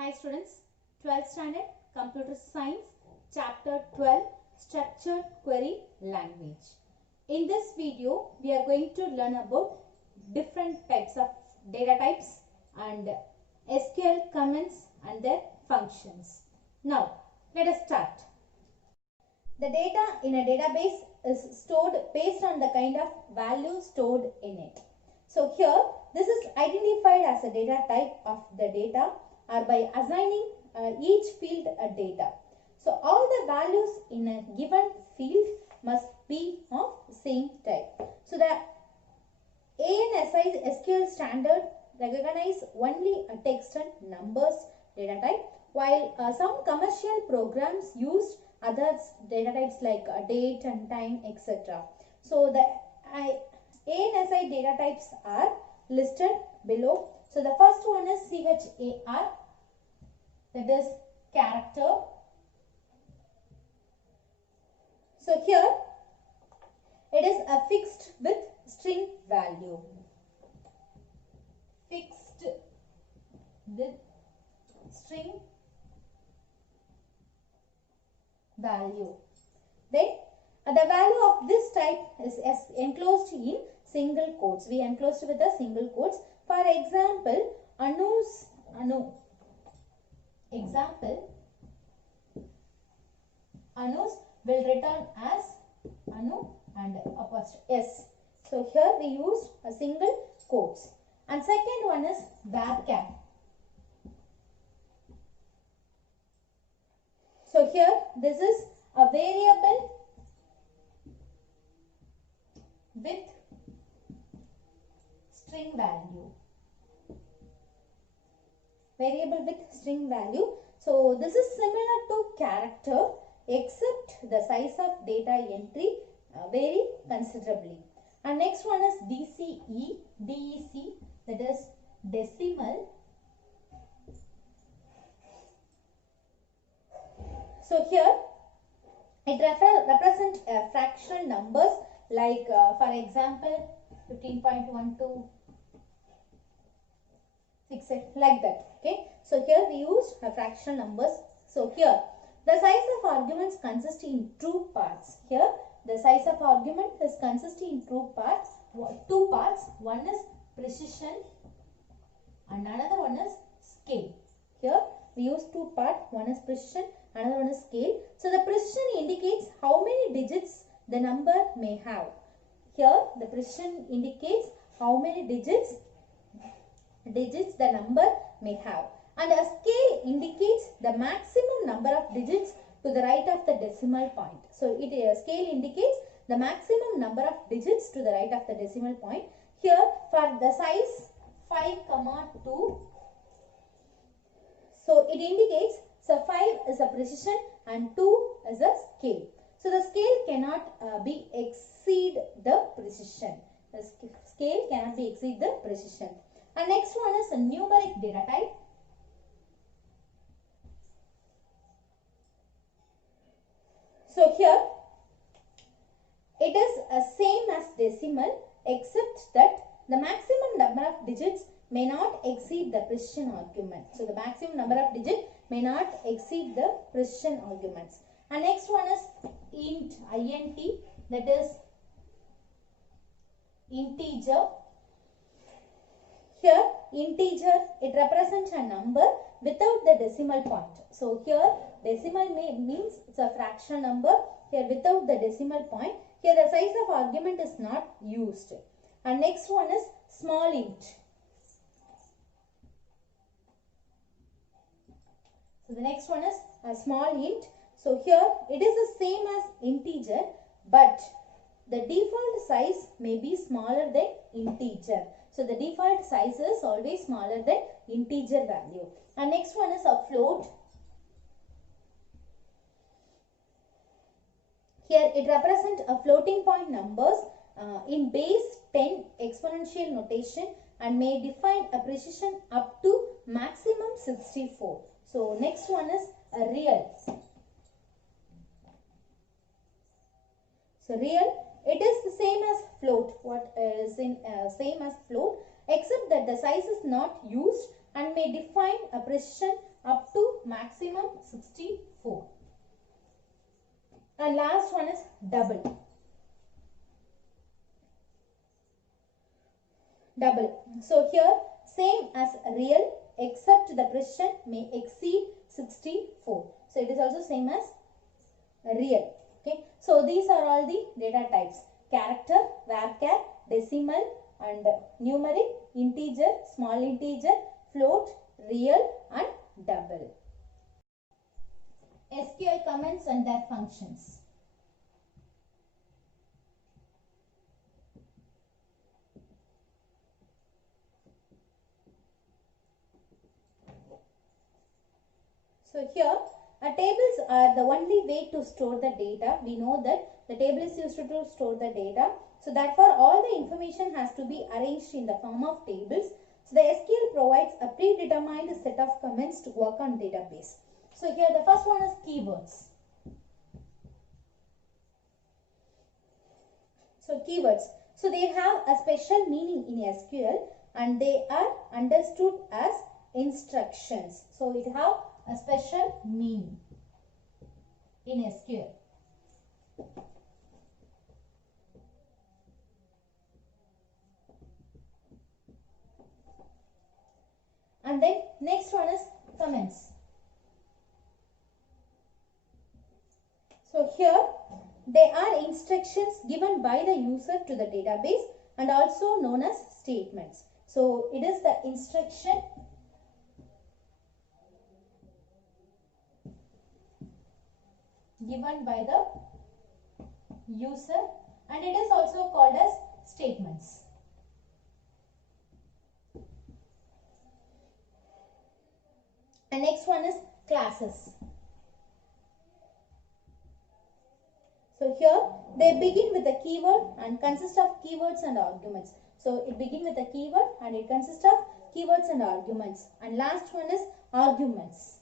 Hi students, 12th standard Computer Science Chapter 12 Structured Query Language. In this video, we are going to learn about different types of data types and SQL commands and their functions. Now, let us start. The data in a database is stored based on the kind of value stored in it. So here, this is identified as a data type of the data or by assigning each field a data. So all the values in a given field must be of same type. So the ANSI SQL standard recognize only a text and numbers data type, while some commercial programs use other data types like date and time, etc. So the ANSI data types are listed below. So the first one is CHAR, that is character. So here it is a fixed with string value. Fixed with string value. Then the value of this type is enclosed in single quotes. We enclosed with a single quotes. For example, Anu's will return as Anu and apostrophe S. So here we use a single quotes. And second one is varchar. So here this is a variable with string value. Variable with string value. So this is similar to character, except the size of data entry vary considerably. And next one is DEC, that is decimal. So here it represents fractional numbers like for example 15.12, 68, like that. Okay. So here we use fractional numbers. So here the size of arguments consists in two parts. Here the size of argument is consisting in two parts. One is precision and another one is scale. Here we use two parts. One is precision, another one is scale. So the precision indicates how many digits the number may have. Here the precision indicates how many digits the number may have, and a scale indicates the maximum number of digits to the right of the decimal point. So scale indicates the maximum number of digits to the right of the decimal point. Here for the size 5,2, so it indicates, so 5 is a precision and 2 is a scale. So the scale cannot be exceed the precision. The scale cannot be exceed the precision. And next one is a numeric data type. So here it is same as decimal, except that the maximum number of digits may not exceed the precision argument. So the maximum number of digits may not exceed the precision arguments. And next one is int, that is integer. Here integer, it represents a number without the decimal point. So here decimal means it's a fraction number. Here without the decimal point. Here the size of argument is not used. And next one is small int. So the next one is a small int. So here it is the same as integer, but the default size may be smaller than integer. So the default size is always smaller than integer value. And next one is a float. Here it represents a floating point numbers in base 10 exponential notation and may define a precision up to maximum 64. So next one is a real. So real, it is the same as float. What is in same as float, except that the size is not used and may define a precision up to maximum 64. And last one is double. So here same as real except the precision may exceed 64. So it is also same as real. Okay. So these are all the data types: character, varchar, decimal, and numeric, integer, small integer, float, real, and double. SQL comments and their functions. So here tables are the only way to store the data. We know that the table is used to store the data. So therefore all the information has to be arranged in the form of tables. So the SQL provides a predetermined set of comments to work on database. So here the first one is keywords. So keywords. So they have a special meaning in SQL and they are understood as instructions. So it have a special meaning in SQL. And then next one is comments. So here they are instructions given by the user to the database and also known as statements. So it is the instruction given by the user and it is also called as statements. And next one is classes. So here they begin with a keyword and consist of keywords and arguments. So it begins with a keyword and it consists of keywords and arguments. And last one is arguments.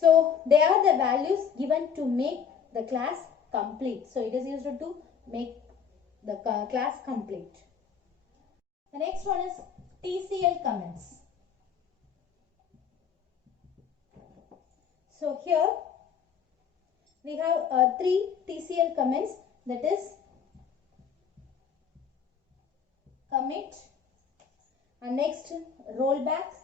So they are the values given to make the class complete. So it is used to make the class complete. The next one is TCL comments. So here we have 3 TCL comments, that is commit and next rollback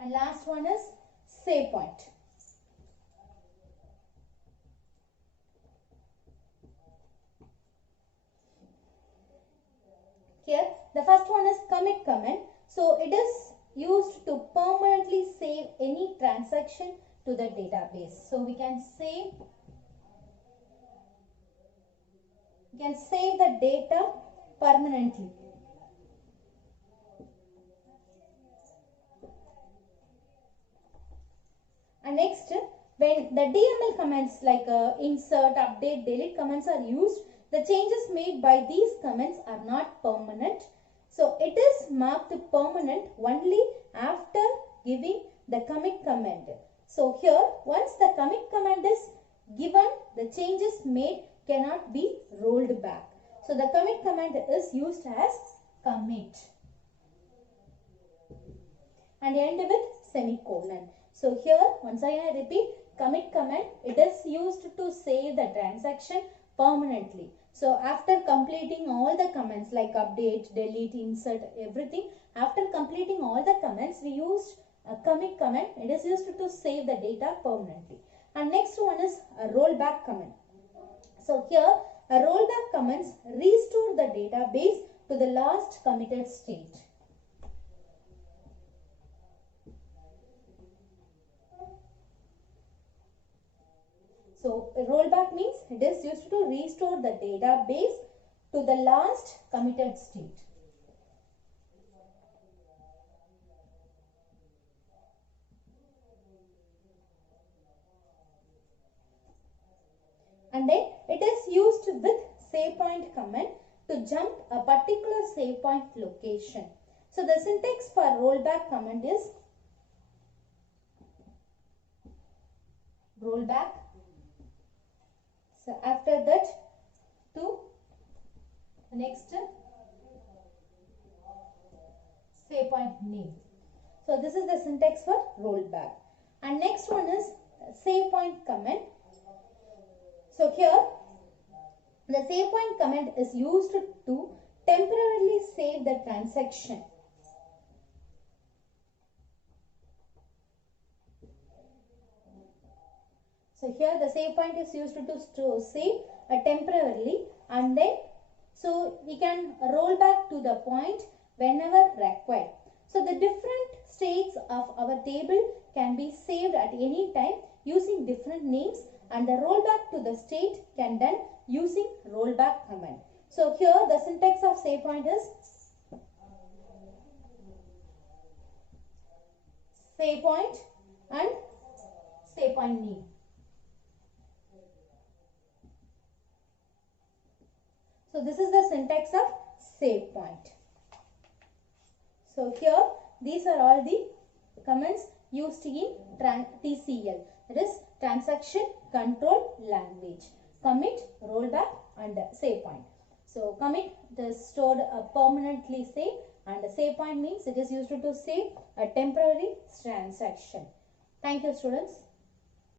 and last one is save point. Here the first one is commit comment. So it is used to permanently save any transaction to the database. So we can save the data permanently. And next, when the DML commands like insert, update, delete commands are used, the changes made by these commands are not permanent. So it is marked permanent only after giving the commit command. So here once the commit command is given, the changes made cannot be rolled back. So the commit command is used as commit and end with semicolon. So here once again I repeat, commit command, it is used to save the transaction permanently. So after completing all the commands like update, delete, insert, everything, after completing all the commands we use a commit command. It is used to save the data permanently. And next one is a rollback command. So here a rollback commands restore the database to the last committed state. So rollback means it is used to restore the database to the last committed state. And then it is used with save point command to jump a particular save point location. So the syntax for rollback command is rollback. So after that to the next save point name. So this is the syntax for rollback. And next one is save point comment. So here the save point comment is used to temporarily save the transaction. So here the save point is used to save temporarily, and then so we can roll back to the point whenever required. So the different states of our table can be saved at any time using different names, and the rollback to the state can done using rollback command. So here the syntax of save point is save point and save point name. So this is the syntax of save point. So here these are all the commands used in TCL, that is transaction control language. Commit, rollback and save point. So commit is stored permanently saved, and save point means it is used to save a temporary transaction. Thank you, students.